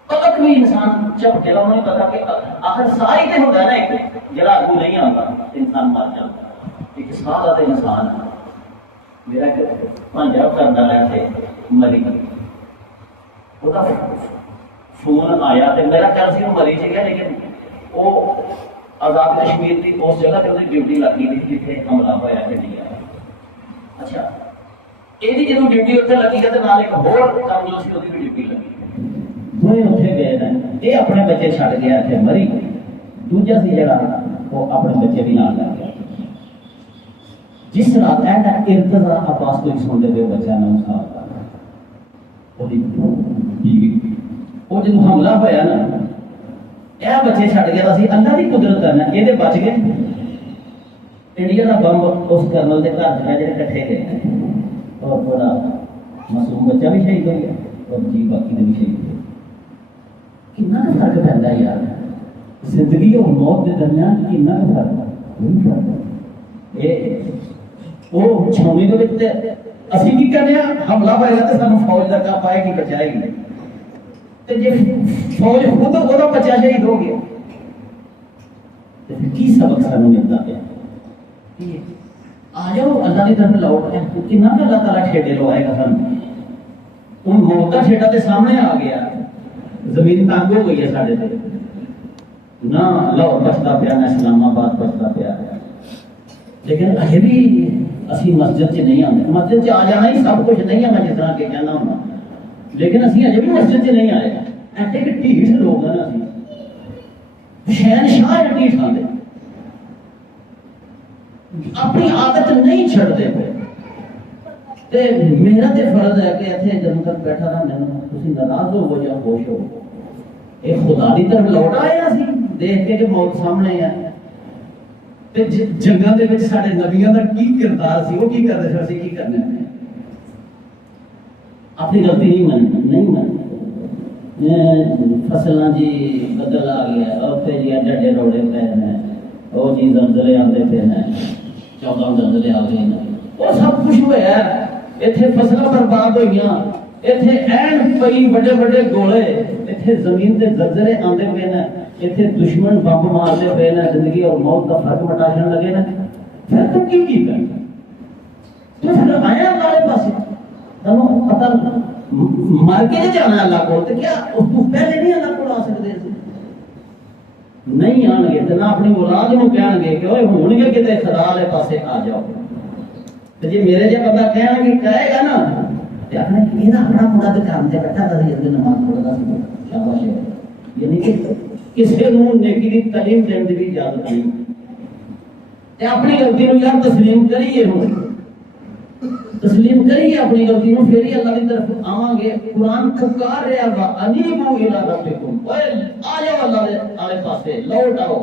تک بھی انسان جب دل نہیں پتا کہ آخر ساری تے ہوتا ہے نا، ایک جڑا اگو نہیں آتا انسان مر جاتا، ایک سادہ انسان ہے میرا کہ پنجا کرنا رہتے مری وہ فون آیا تو میرا خیال سے وہ مری گیا، لیکن وہ آزاد کشمیر کی اس جگہ پہ ڈیوٹی لگی تھی جتنے حملہ ہوا انڈیا۔ اچھا یہ جب ڈیوٹی اتنے لگی ہے تو نال ایک ہور کرنل سی بھی ڈیوٹی لگی، دوئے اتنے گئے ہیں، یہ اپنے بچے چھڈ گیا اتنے مری، دوجا سی جڑا وہ اپنے بچے بھی نال لے گیا۔ جس رات ارتضا عباس کو سنتے پہ بچہ 9 سال کا، وہ جب حملہ ہوا نا یہ بچے چھڈ گیا سی، اللہ کی قدرت ہے نا یہ بچ گئے، انڈیا کا بمب اس کرنل کے گھر جائے جڑے کٹھے گئے اور تھوڑا معصوم بچہ بھی شہید ہو گیا اور جی باقی نے بھی شہید ہو گیا۔ کتنا فرق پہنتا ہے یار زندگی اور موت کے درمیان، کتنا فرق ہے۔ وہ چھونے کے اسی کی کرنے حملہ پائے گا تو سانو فوج کا کیا پائے گی، بچائے گی، جی فوج خود وہ بچہ شہید ہو گیا کی سبق سانو ملتا پیا؟ آ جاؤ اللہ کی طرف لوٹ، کتنا اللہ تعالیٰ ٹھیڈے لوائے گا سانو، ان موت کا ٹھیڈا تو سامنے آ گیا، زمین تنگ ہو گئی ہے سارے سے، نہ لاہور بچتا پیا نہ اسلام آباد بچتا پیا، لیکن اجے بھی اسی مسجد سے نہیں آتے، مسجد سے آ جانا ہی سب کچھ نہیں ہے، میں جس طرح کہ کہنا ہونا، لیکن اسی اجے بھی مسجد سے نہیں آئے، ایسے کہ ڈھیٹ لوگ ہیں اسی شہنشاہ ڈھیٹ آتے، اپنی عادت نہیں چھڑتے پہ، میرا تو فرض ہے کہ اتنے جدوں تک بیٹھا رہا میں تھی ناراض ہو یا خوش ہو، یہ خدا کی طرف لوٹ آئے اسی دیکھ کے کہ موت سامنے ہے، جنگاں دے وچ ساڈے نبیوں کا کی کردار سی، وہ کی کرتے تھے، اسی کی کرنے ہیں، اپنی غلطی نہیں مانی فصلاں جی بدل آ گیا، اور پھر جی ڈڈے روڑے پے ہیں، وہ جی زلزلے آتے پے ہیں، 14 زلزلے آ گئے ہیں، وہ سب کچھ ہوا ہے، اتنے فصلاں برباد ہوئی، اتنے این پئی بڑے بڑے گولے، اتنے زمین سے زلزلے آتے پے ہیں، اتنے دشمن بمب مارتے پے ہیں، زندگی اور موت کا فرق مٹاشن لگے نا، پھر تو کی کر تو پھر آیا اللہ کے پاس پتہ مر کے جانا اللہ کو، تو کیا اس کو پہلے نہیں اللہ کو آ سکتے نہیں آن گے تو نہ اپنی اولاد کو کہن گے کہ اوے ہون گے کتے خدا والے پاسے آ جاؤ، تو جی میرے جا بندہ کہنا کہ کہے گا نا تو آخنا یہ اپنا پورا دکان سے کٹا کر نماز پڑھتا شاباش ہے، یعنی کہ کسی کو نیکی کی تعلیم دینے کی بھی اجازت نہیں، اپنی غلطی کو یار تسلیم کریے، تسلیم کریے اپنی غلطی کو، پھر ہی اللہ کی طرف آواں گے۔ قرآن پکار رہا وا انیبوا الی ربکم، اوے آ جاؤ اللہ والے پاسے، لوٹ آؤ،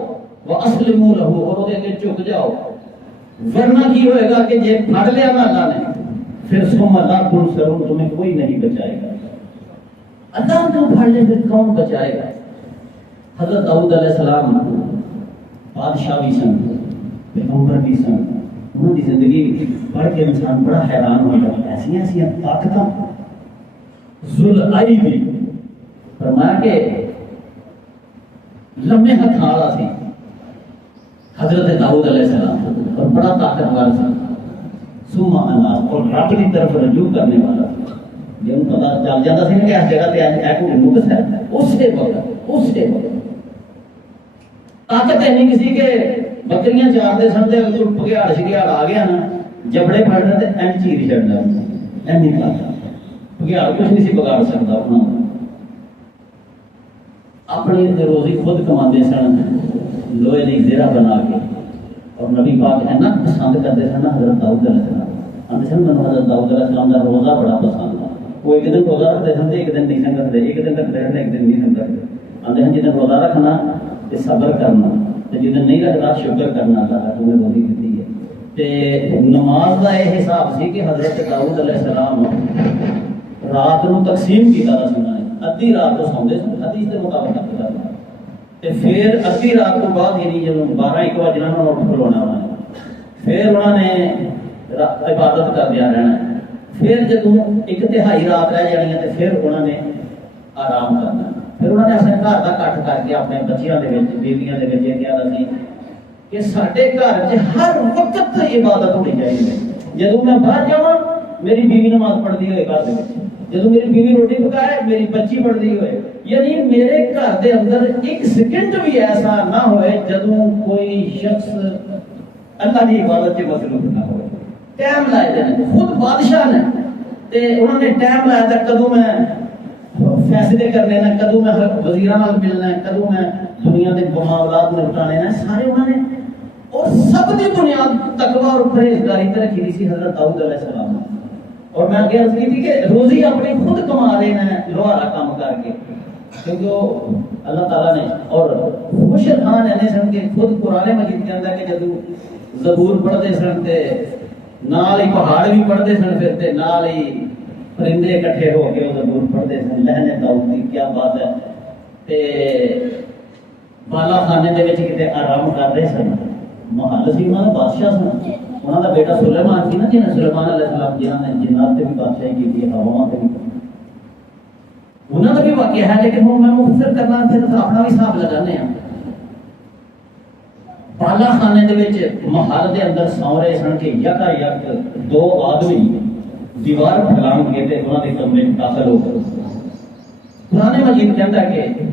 واسلموا لہ، اور وہ کے جھک جاؤ، ورنہ کی ہوئے گا کہ یہ پھڑ لیا نا اللہ نے، پھر ثم لا تنصرون، تمہیں کوئی نہیں بچائے گا، اللہ کو پھڑ لے پھر کون بچائے گا؟ حضرت داؤد علیہ السلام بادشاہ بھی سن، پیغمبر بھی سن. انہوں کی زندگی پڑھ کے انسان بڑا حیران ہوتا ہے. ایسی ایسی طاقت ذوالعی بھی فرمایا کہ لمبے ہاتھ والا سی حضرت داؤد علیہ السلام اور بڑا طاقتور سی. سوما اناس اور رب کی طرف رجوع کرنے والا سی. جب پتا چل جاتا سی نا کہ اس جگہ پہ کوئی نقص ہے، اسی وقت طاقت اینی کسی کہ بکریاں چارتے سن تے کوئی بگیاڑ شگیاڑ آ گیا نا جبڑے پھڑنا تے این چیر چھڑنا. اینی طاقت بگیاڑ کچھ نہیں سی بگاڑ سکتا. اپنی روزی خود کماتے سن لوہے کی زیرہ بنا کے. اور نبی پاک اینا پسند کرتے سن حضرت داؤد علیہ السلام. آتے سن میں حضرت داؤد علیہ السلام کا روزہ بڑا پسند ہے. وہ ایک دن روزہ رکھتے سن ایک دن نہیں سن رکھتے، ایک دن رکھتے ایک دن نہیں سن رکھتے. آتے ہیں جن روزہ رکھنا تے صبر کرنا، تے جن نہیں رکھتا شکر کرنا. اللہ تمہیں روزی دیتی ہے. تے نماز کا یہ حساب سی کہ حضرت داؤد علیہ السلام رات کو تقسیم کیا تھا. سننا ادھی رات کو سوندے سن، حدیث کے مطابق کرتے تے پھر ادھی رات کو بعد یعنی جب 12-1 بجے انہوں نے اٹھ کھلونا انہوں نے، پھر انہوں نے عبادت کر دیا رہنا. پھر جب 1/3 رات رہ جانی ہے تو پھر انہوں نے آرام کرنا. پھر انہوں نے اپنے گھر کا کٹ کر کے اپنے بچیاں دے وچ بیویاں دے وچ یہ کہا سی کہ ساڈے گھر وچ ہر وقت عبادت ہونی چاہیے. جدوں میں باہر جاواں میری بیوی نماز پڑھدی ہوئے گھر دے وچ، جدوں میری بیوی روٹی پکائے میری بچی پڑھدی ہوئے. یعنی میرے گھر دے اندر 1 سیکنڈ بھی ایسا نہ ہوئے جدوں کوئی شخص اللہ کی عبادت کے مصروف نہ ہوئے. ٹائم لائے دے خود بادشاہ نے تے انہوں نے ٹائم لایا تھا کدوں میں فیصلے کرنے ہیں، کدوں میں وزیراں نال ملنا ہے، کدوں میں دنیا کے معاملات میں اٹھانے ہیں، سارے انہوں نے. اور سب کی بنیاد تقوی اور پرہیزگاری تے رکھی سی حضرت داؤد علیہ السلام نے. اور میں کہہ رہی تھی کہ روزی اپنی خود کما رہے ہیں لوہارا کام کر کے، کیونکہ اللہ تعالیٰ نے. اور خوش خان ایسے سن کے خود قرآن مجید کے اندر کہ جدو زبور پڑھتے سن تے نال ہی پہاڑ بھی پڑھتے سن، پھر تے نال ہی پرندے اکٹھے ہو کے وہ زبور پڑھتے سن. لہنے داؤد کی کیا بات ہے. تے بالا خانے دے وچ کتے آرام کر رہے سن. محل سی انہوں نے بادشاہ سن. انہوں کا بیٹا سلیمان سی نا جنہیں سلیمان علیہ السلام جنہوں نے جنات سے بھی بادشاہی کی ہواؤں سے بھی. انہوں نے بھی واقعہ ہے لیکن وہ میں مختصر کرنا پھر اپنا بھی حساب لگانے ہیں. بالا خانے دے وچ محل دے اندر سو رہے سن کہ یکا یک 2 آدمی دیوار پھلانگ کے تے انہوں نے کمرے میں داخل ہو کر قرآن مجید کہتا ہے کہ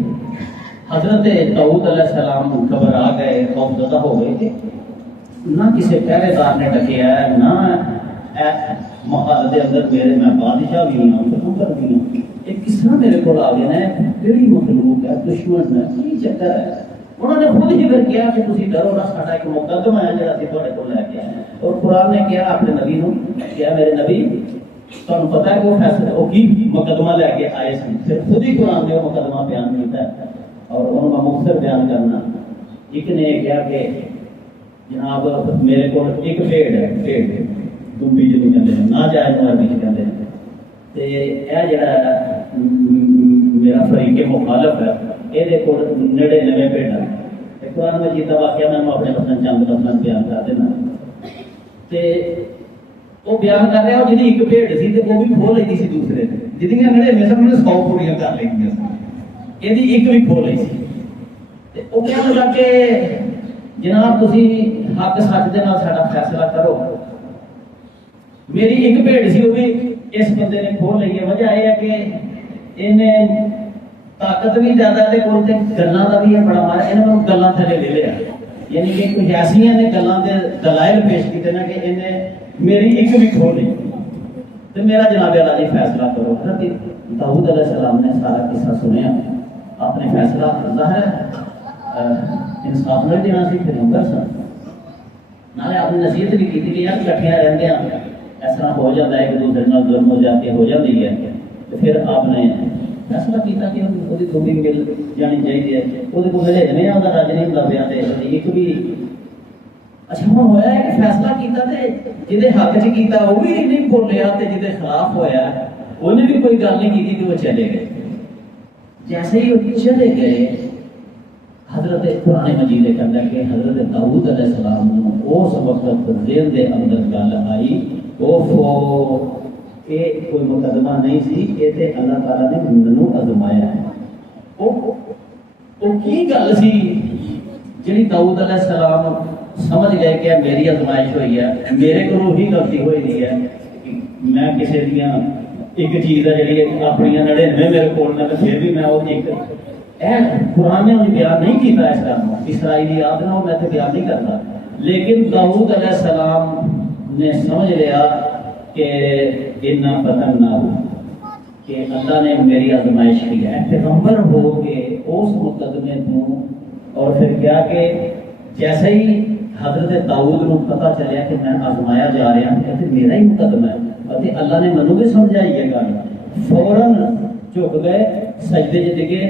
حضرت داؤد علیہ السلام گھبرا گئے، خوف زدہ ہو گئے کہ نہ کسی پہرے دار نے ڈکیا ہے، نہ محل دے اندر میرے میں بادشاہ بھی ہوں پیغمبر بھی ہوں، یہ کس طرح میرے کو آ گیا ہے، کیڑی مخلوق ہے، دشمن ہے، کی چکر ہے. انہوں نے خود ہی پھر کیا کہ تسی ڈرو نہ، ساڈا ایک مقدمہ ہے جڑا اسی تواڈے کول لے کے آئے ہیں. اور قرآن نے کیا اپنے نبی نو کیا میرے نبی تمہیں پتا ہے کہ وہ فیصلہ وہ کی مقدمہ لے کے آئے سن. پھر خود ہی قرآن نے وہ مقدمہ بیان کیتا ہے اور انہوں کا مختصر بیان کرنا. ایک نے کیا کہ جناب میرے کو ایک پیڑ ہے، پیڑ دمبی جنوں کہتے ہیں، نہ جائز عربی کہتے ہیں. تے یہ جڑا میرا فریق مخالف ہے یہ کو 99 پیڑ ہے. قرآن مجید کا واقعہ میں اپنے پسند چند پسند بیان کر دینا. تے وہ بیان کر رہا جی ایک پیڑ سی تے وہ بھی کھو لیتی سی دوسرے جہاں 99 سن 100 پوریاں کر لینی سن، یہ ایک بھی کھو لی سی. وہ کہنے لگا کہ جناب تسی حق سچ دے نال ساڈا فیصلہ کرو. میری ایک بھیڑ سی وہ بھی اس بندے نے کھول لی ہے. وجہ یہ ہے کہ انہیں طاقت بھی زیادہ ہے کول تے گلاں دا بھی ہے بڑا مارا، انہاں گلاں تھلے لے لیا. یعنی کہ کوئی ایسیاں نے گلاں دے دلائل پیش کیتے نا کہ انہیں میری ایک بھی کھول لی تو میرا جناب اللہ جی فیصلہ کرو. حضرت داؤد علیہ السلام نے سارا قصہ سنیا، آپ نے فیصلہ ظاہر انصاف نہ دینا سی پیغمبر سن، نالے آپ نے نصیحت بھی کی کہ یار کٹھیاں رہندے ہیں اس طرح ہو جاتا ہے، ایک دوسرے نال ظلم ہو جاتی ہو جاتی ہے. تو پھر آپ نے فیصلہ کیتا کہ وہ دوبی مل جانی چاہیے. وہ ملے نہیں آتا رج نہیں ہوں پیا ایک بھی. اچھا ہوں ہوا ہے کہ فیصلہ کیتا تے جہدے حق چ کیتا وہ بھی نہیں بولیا تے جہدے خلاف ہویا انہیں بھی کوئی گل نہیں کی کہ وہ چلے گئے. جیسے ہی وہ چلے گئے حضرت قرآن مجید کہتا ہے کہ حضرت داؤد علیہ السلام کو اس وقت ذہن دے اندر گل آئی یہ کوئی مقدمہ نہیں سی، یہ تے اللہ تعالیٰ نے منو آزمایا ہے۔ وہ کی گل سی جی داؤد علیہ السلام سمجھ گئے کہ میری آزمائش ہوئی ہے، میرے کو ہی غلطی ہوئی نہیں ہے، میں کسی دیا ایک چیز ہے جی اپنی 99 میرے کو پھر بھی میں وہ ایک قرآن نے بیان نہیں کیتا اس کا اسرائیلیات نے میں تو بیان نہیں کرتا، لیکن داؤد علیہ السلام نے سمجھ لیا کہ اتنا پتن نہ ہو کہ اللہ نے میری آزمائش کی ہے، پیغمبر ہو کے اس مقدمے کو، اور پھر کیا کہ جیسے ہی حضرت داؤد کو پتہ چلیا کہ میں آزمایا جا رہا ہوں، کہتے میرا ہی مقدمہ ہے، اور اللہ نے منو بھی سمجھائی یہ گل، فوراً جھک گئے سجدے چ ڈگے،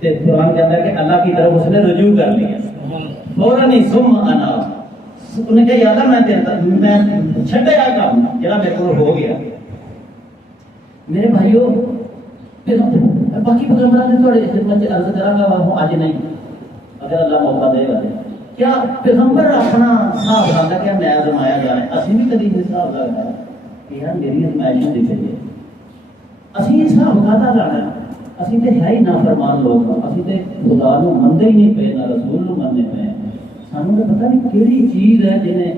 تے قرآن کہتا ہے کہ اللہ کی طرف اس نے رجوع کر لیا فوراً ہی، ثم انا انہیں کہا یا اللہ میں چھڈیا کام جڑا میرے کو ہو گیا۔ میرے بھائیو باقی پیغمبروں نے تھوڑے خدمت عرض کراں گا وہ اج نہیں، اگر اللہ موقع دے گا کیا پیغمبر اپنا حساب لاتا کہ میں آزمایا جا رہا ہے، اسی بھی کبھی حساب لگا کہ یار میری آزمائش دکھ رہی ہے، اسی حساب کاتا لانا ہے، اسی تے ہے ہی نافرمان لوگ، اسی تے خدا نو منتے ہی نہیں پے نہ رسول نو مننے پے، سانوں تو پتہ نہیں کیڑی چیز ہے جنہیں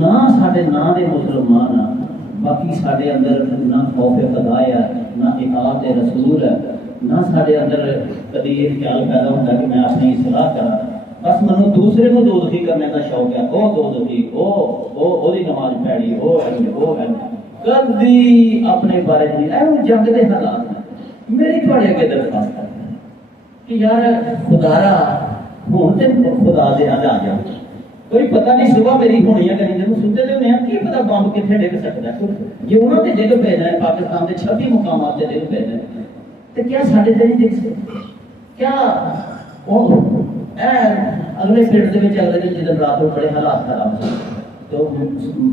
نہ ساڈے نام دے مسلمان ہیں، باقی ساڈے اندر نہ خوف خدا ہے، نہ اطاعت رسول ہے، نہ ساڈے اندر کبھی یہ خیال پیدا ہوتا ہے کہ میں اپنی اصلاح کراں، بس منو دوسرے کو دوزخی کرنے کا شوق ہے، او دوزخی او دی نماز پڑھی، او ہے کبھی اپنے بارے نہیں، اے جنگ دے حالات ہیں۔ میری تھوڑے اگے درخواست ہے کہ یار خدارا ہوں تے خدا دے آ جا، کوئی پتہ نہیں صبح میری ہونی ہے کہیں جب سنتے دے ہونے کی پتہ بمب کتنے ڈگ سکتا ہے، جی انہوں نے ڈگ پے ہے پاکستان کے 26 مقامات سے ڈگ پے تو کیا ساڈے تے نہیں ڈگ سکتے؟ کیا اگلے پنڈ دے اگلے دن جدن رات کو بڑے حالات خراب سے تو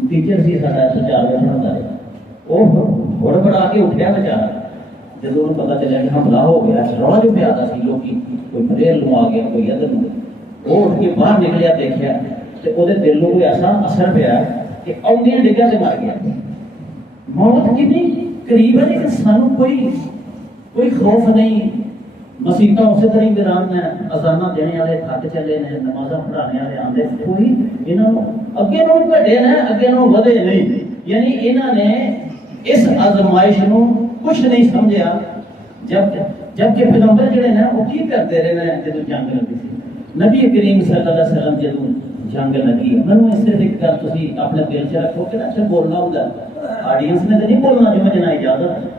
ٹیچر سی سا 4 بجے پڑھاتا ہے، وہ بڑ بڑا کے اٹھیا بیچارا، جب انہوں پتا چلیا کہ حملہ ہو گیا، رولا جو پہ آتا سی لوگ کوئی بریل لوں آ گیا کوئی ادھر وہ اٹھ کے باہر نکلیا دیکھا تو وہ دل کو کوئی ایسا اثر پیا کہ آدھی ڈگیا سے مر گیا۔ موت کتنی قریب ہے لیکن سانو کوئی خوف نہیں، مسیطاں اسی طرح گران ہیں، اذانہ دینے والے تھک چلے نے، نمازاں پڑھانے والے آندے، کوئی انہوں اگے نوں گھٹے نے اگے نوں ودے نہیں، یعنی انہوں نے اس آزمائش نو کچھ نہیں سمجھا، جبکہ پیغمبر جڑے نے وہ کی کرتے رہے ہیں جدوں جنگ لگی سی، نبی کریم صلی اللہ علیہ وسلم جدوں جنگ لگی، میں صرف ایک گل تسی اپنے دل چ رکھو کہ اچھا بولنا ہوتا ہے، آڈینس نے تو نہیں بولنا جو مجھے نہ اجازت ہے،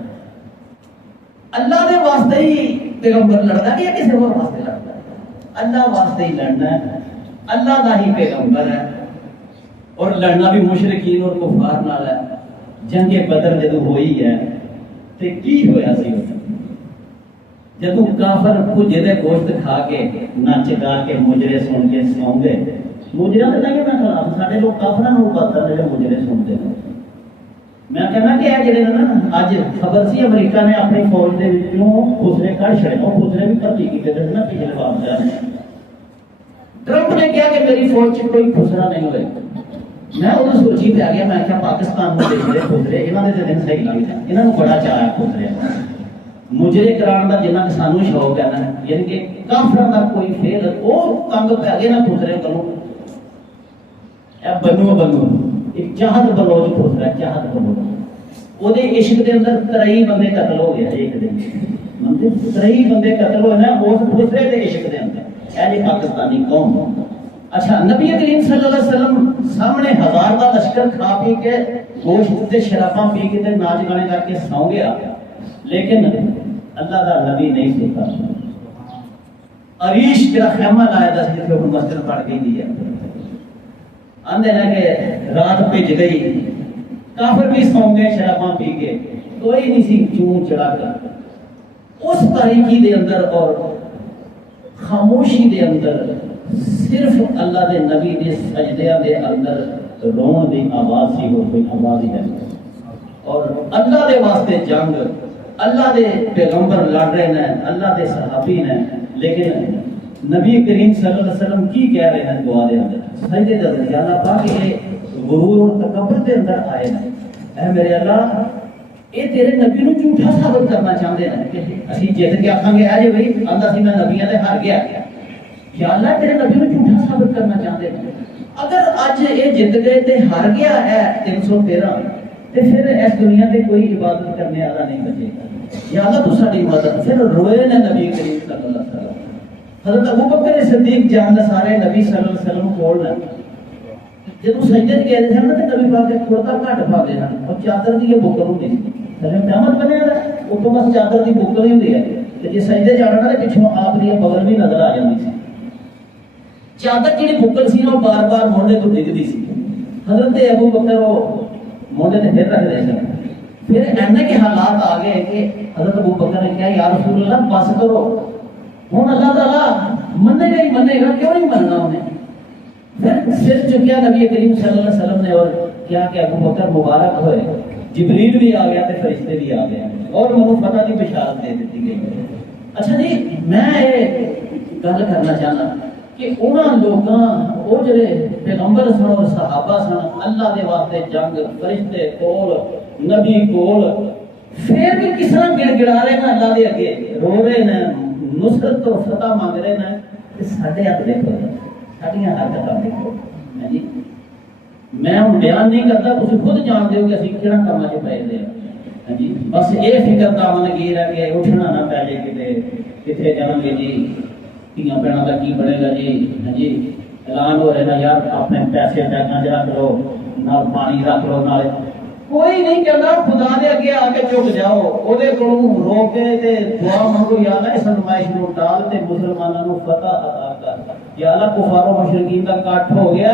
اللہ دے واسطے ہی پیغمبر لڑتا ہے یا کسی اور واسطے لڑتا ہے؟ اللہ واسطے ہی لڑنا ہے، اللہ دا ہی پیغمبر ہے، اور لڑنا بھی مشرکین اور کفار نال ہے۔ جنگ بدر جدو ہوئی ہے تے کی ہویا سی جدو کافر بھجے دے گوشت کھا کے نچ گا کے مجرے سن کے سو گئے، مجرے تو نہیں میں خلاف سارے لوگ کافر نو پتہ جو مجرے سنتے ہیں، میں کہنا کہ یہ جڑے نا اج خبر سی امریکہ نے اپنی فوج دے وچوں خسرے کڈ چھڑے، وہ خسرے بھی بھرتی کیتے تھے نا پچھلے بار ٹرمپ نے کہا کہ میری فوج چ کوئی خسرا نہیں ہوئے، میں وہ سوچی پہ آ گیا، میں کیا پاکستان میں دیکھ رہے خسرے یہاں کے دن صحیح لگ جائے، یہاں کو بڑا چاہ ہے خسرے مجرے کران کا جنہ کہ سانو شوق ہے نا، یعنی کہ کافران کا کوئی فیل وہ تنگ پہ گئے نا خسرے کروں بنو ایک چاہت بلوچ خسرا ہے، چاہت بلوچ وہ عشق کے اندر 23 بندے قتل ہو گیا ایک دن، 23 بندے قتل ہوئے نا اس خسرے کے عشق کے اندر، ایسے پاکستانی قوم۔ اچھا نبی کریم صلی اللہ علیہ وسلم سامنے 1000 کا لشکر کھا پی کے گوشت تے شراباں پی کے تے ناچ گانے کر کے سو گیا، لیکن اللہ کا نبی نہیں سوتا، عریش تیرا خیمہ لایا تھا جتنے وہ مسجد پڑھ گئی دی ہے، آندے نا کہ رات بھج گئی، کافر بھی سو گئے شراباں پی کے، کوئی نہیں سی چون چڑھا کر اس تاریکی دے اندر اور خاموشی دے اندر صرف اللہ دے نبی دے سجدیاں دے اندر رون دی آواز سی، اور کوئی آواز ہی نہیں، اور اللہ دے واسطے جنگ، اللہ دے پیغمبر لڑ رہے ہیں، اللہ دے صحابی ہیں، لیکن نبی کریم صلی اللہ علیہ وسلم کی کہہ رہے ہیں دعا دے اندر سجدے دے اندر، یا اللہ پاک یہ غرور اور تکبر دے اندر آئے ہیں، اے میرے اللہ یہ تیرے نبی نو جھوٹا ثابت کرنا چاہتے ہیں کہ اسی جیت کے آکھاں گے اے جی بھائی آندا سی میں نبیاں تے ہار گیا، یا اللہ تیرے نبی نو جھوٹا ثابت کرنا چاہتے ہیں، اگر اج یہ جیت گئے تے ہار گیا ہے 313 تے پھر اس دنیا تے کوئی عبادت کرنے والا نہیں بچے گا، یا اللہ تو ساری مدد۔ پھر روئے نے نبی کریم صلی اللہ علیہ وسلم، حضرت ابو بکر صدیق جان سارے نبی صلی اللہ علیہ وسلم کول نے جب سجدے گئے تھے نا تے نبی پاک نے تھوڑا گھٹ پا دینا اور چادر دی یہ بکل ہوندی سی تے قیامت بنے گا او تو بس چادر دی بکل ہی ہوندی ہے تے جے سجدے جانا تے پیچھے آپ دی بغل بھی نظر آ جاندی سی، چادر جڑی بکل سی وہ بار بار مونڈے تو ڈگدی سی، حضرت ابو بکر وہ مونڈے تے پھر رکھ دے سن، پھر اینے کے حالات آ گئے کہ حضرت ابو بکر نے کہا یا رسول اللہ بس کرو، ہوں اللہ تعالیٰ منے گا ہی منے گا، کیوں نہیں مننا انہیں؟ پھر سر چکیا نبی کریم صلی اللہ علیہ وسلم نے اور کیا کہ ابو بکر مبارک ہوئے، جبریل بھی آ گیا تے فرشتے بھی آ گئے اور منو فتح کی بشارت دے دیتی گئی۔ اچھا جی میں یہ گل کرنا چاہنا کہ انہاں لوگاں وہ جڑے پیغمبر سن اور صحابہ سن اللہ دے واسطے جنگ فرشتے کول نبی کول پھر بھی کس طرح گڑ گڑا رہے ہیں اللہ دے اگے رو رہے ہیں نصرت اور فتح مانگ رہے ہیں کہ ساڈے ہاتھ دیکھو ساڈیاں حرکتاں دیکھو جی میں ہوں بیان نہیں کرتا تسی خود جانتے ہو کہ اسی کہڑا کام چ پے دے ہاں جی بس یہ فکر دامنگیر ہے کہ اٹھنا نہ پے جائے کتے جان گے جی تیاں بہنوں کا کی بنے گا جی ہاں جی اعلان ہو رہا یار اپنے پیسے بیگاں چ رکھ لو نال پانی رکھ لو نال کوئی نہیں کہتا خدا دے اگے آ کے جھک جاؤ او دے کولوں رو کے تے دعا منگو یا اللہ اس نمائش نو ٹال تے مسلماناں نو فتح عطا کر، یا اللہ کفار و مشرکین دا کٹ ہو گیا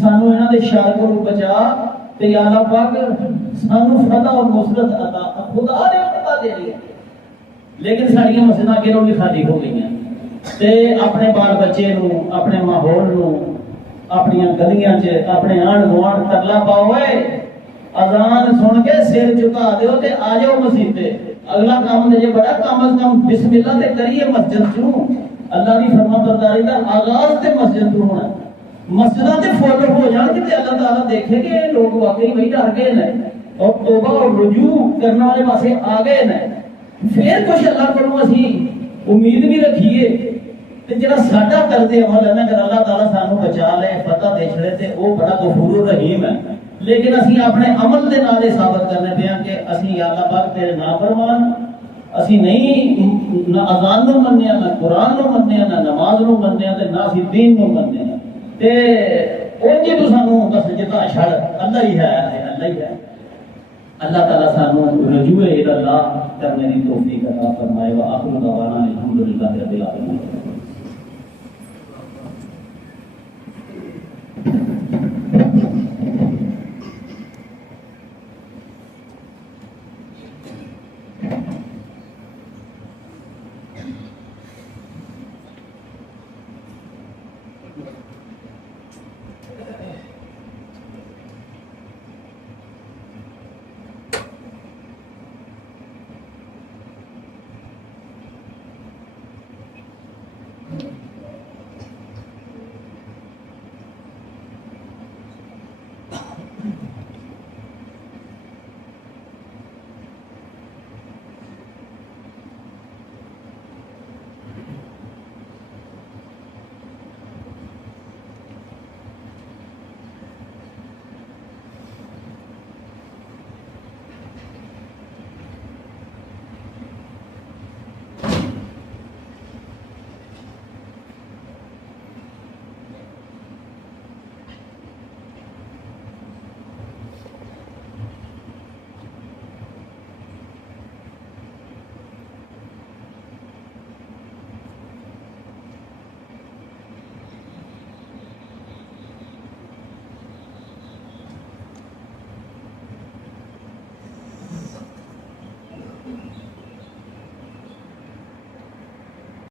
سانو انہاں دے شر کو بچا تے یا اللہ پاک سانو فتح اور نصرت عطا، خدا نے عطا دے دی لیکن ساڈیاں مسجداں کیوں بھی خالی ہو گئیاں تے اپنے بال بچے نو اپنے ماحول نو اپنی گلیاں چ اپنے آن گوان ترلا پاؤ اذان سن کے سر چکا دیو تے آ جاؤ مسجد تے، اگلا کام تے بڑا کم از کم بسم اللہ تے کریے مسجد چوں، اللہ دی فرما برداری دا آغاز تے مسجد تو ہونا، مسجداں تے فوٹو ہو جان کہ اللہ تعالیٰ دیکھے کہ یہ لوگ واقعی وہی ڈر گئے نے اور توبہ اور رجوع کرنے والے پاسے آ گئے نے، پھر کچھ اللہ کو اسی امید بھی رکھیے تے جڑا ساڈا طرز عمل ہے نا اگر اللہ تعالیٰ سانو بچا لے فتح دے چھڑے تے وہ بڑا غفور رحیم ہے، لیکن اسی اپنے عمل دے نال ثابت کرنے پے ہیں کہ اسی یا اللہ پاک تیرے نافرمان، اسی نہیں نہ اذان نو مننے نہ قرآن نو مننے نہ نماز نو مننے تے نہ اسی دین نو مننے تے اونجے تو سانو دس جتا چھڑ اللہ ہی ہے اللہ ہی ہے۔ اللہ تعالیٰ سانو رجوع الی اللہ کرنے دی توفیق عطا فرمائے، وآخر دعوانا الحمدللہ رب العالمین۔